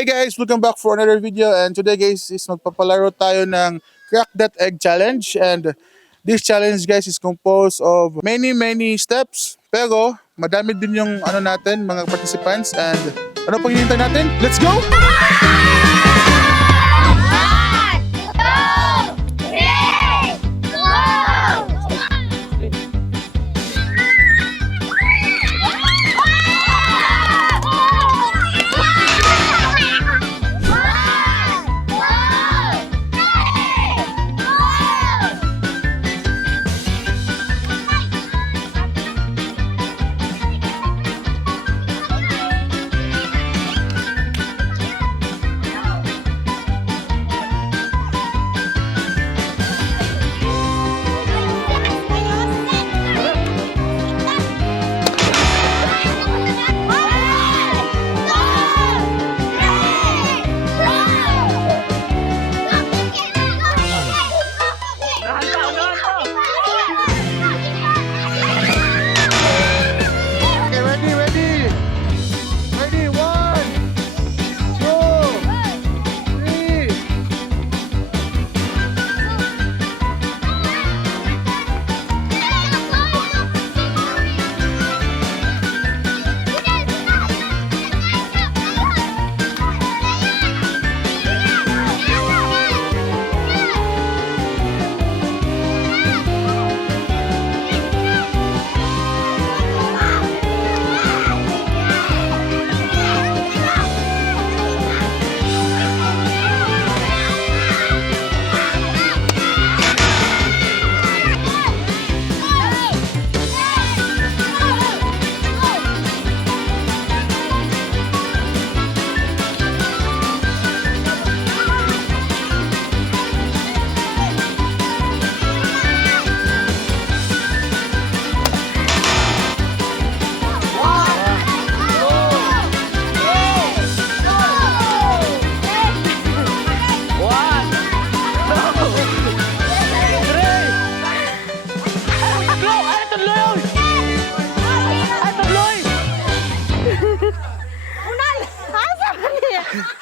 Hey guys, welcome back for another video, and today guys is magpapalaro tayo ng Crack That Egg Challenge. And this challenge guys is composed of many steps, pero madami din yung natin mga participants. And ano pang hinihintay natin? Let's go!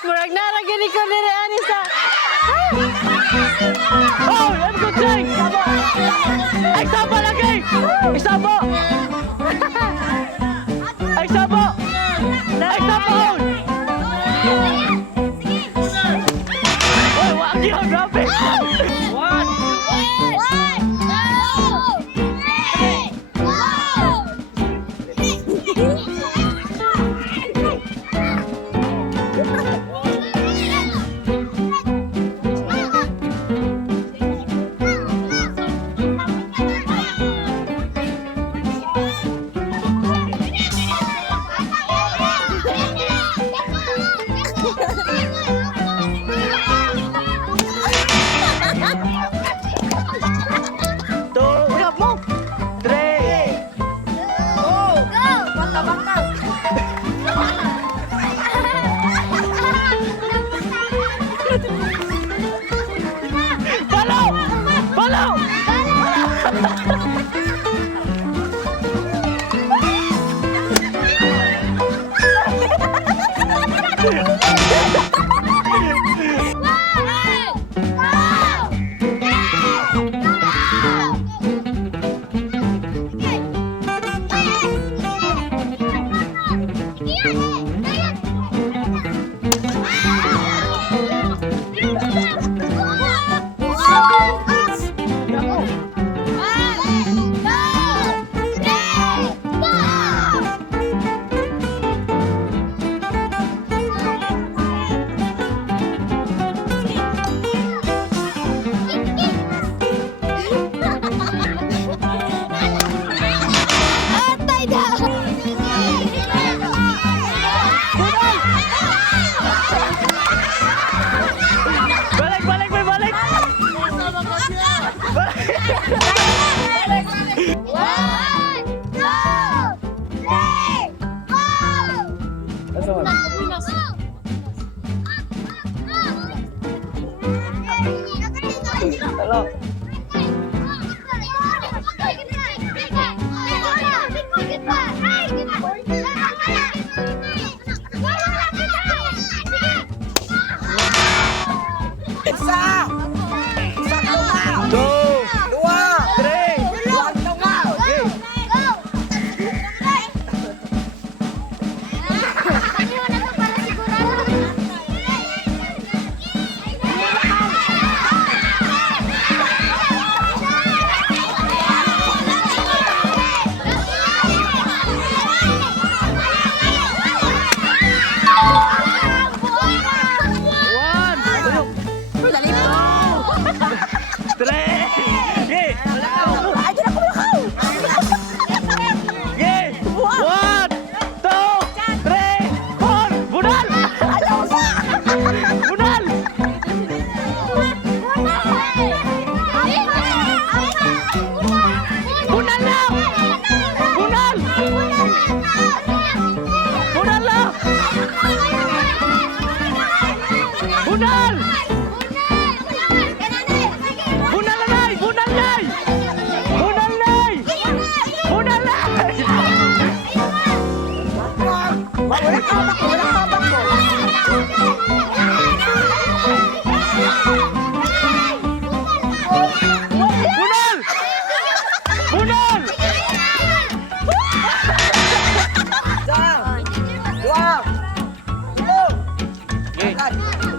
Murag naragyan ko nila ani sa. Oh, let's go take. Ay sabo lagi. Isabo. Ay sabo. Ay sabo. Oh, wag yo, grabe. One.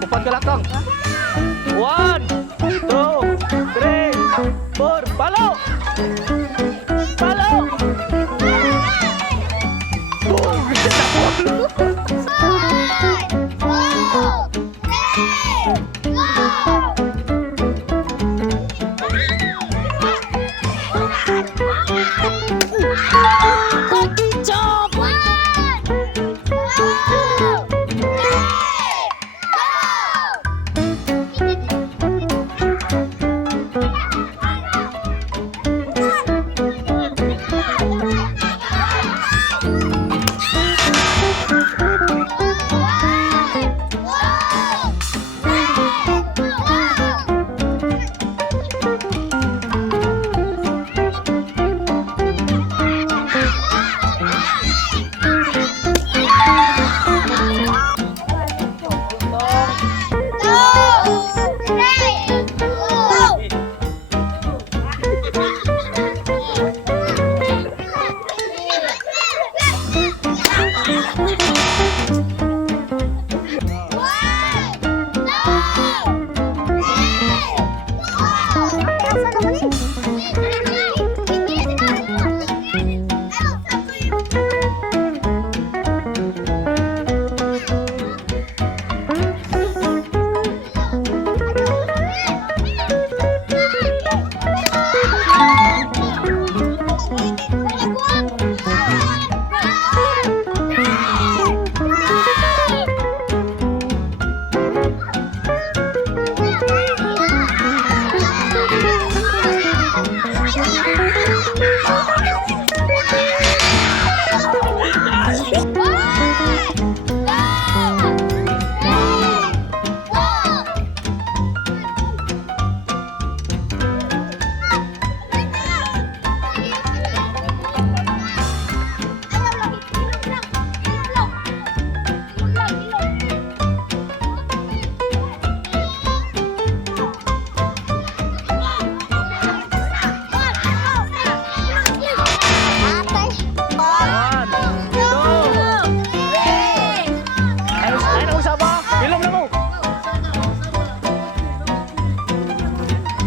Upat ka lakang. 1, 2, 3, 4. Palo! Palo! Boom!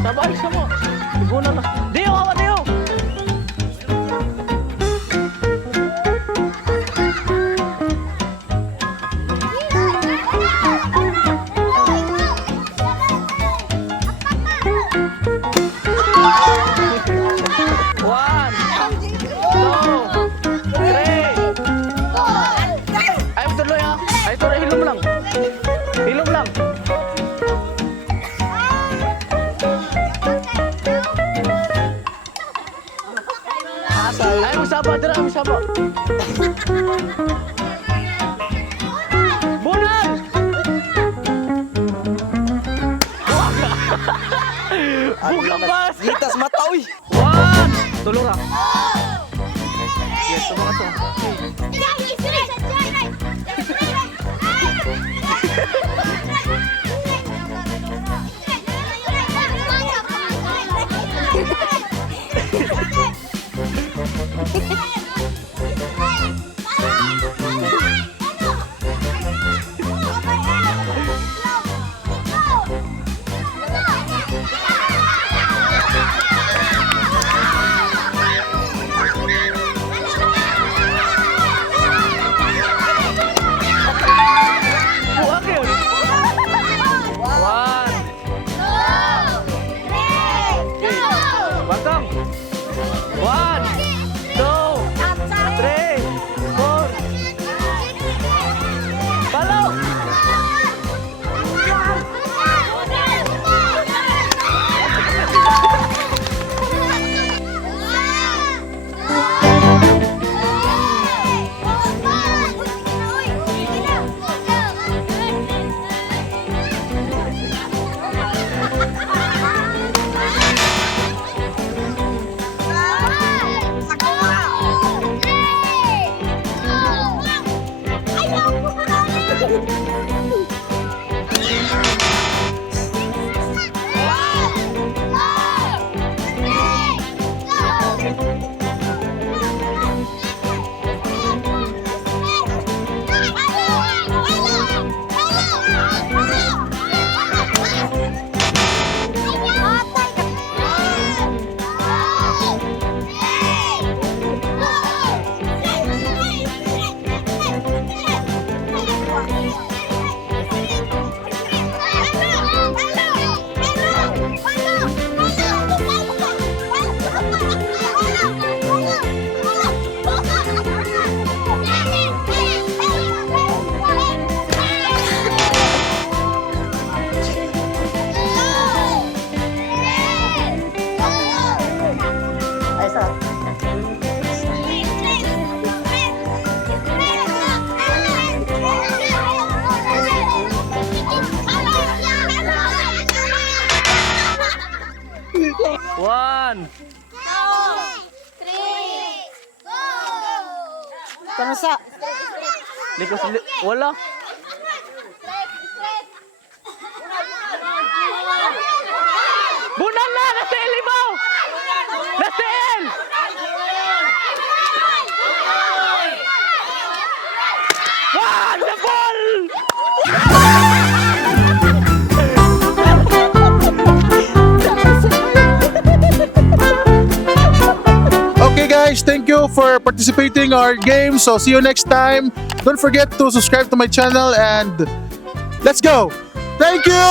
Sabay sama. Guna na. Dio, awa Dio. One, two, three. Ay, tuloy ah. Ay, tuloy. Hilom lang. Hilom lang. Ay, usaba, dira, usaba. Bunal! Bugang bas! Gitas mata, uy! One! Tulong ra. Yes, tumakas to. Buwag yun. One. Batang. One. Two. Three. Four. Follow. One. Tanong sa... Likos. Wala. Bunan na! Nastiil mo! Nastiil! One! The ball! Okay guys, thank you for participating our game. So see you next time. Don't forget to subscribe to my channel and let's go. Thank you.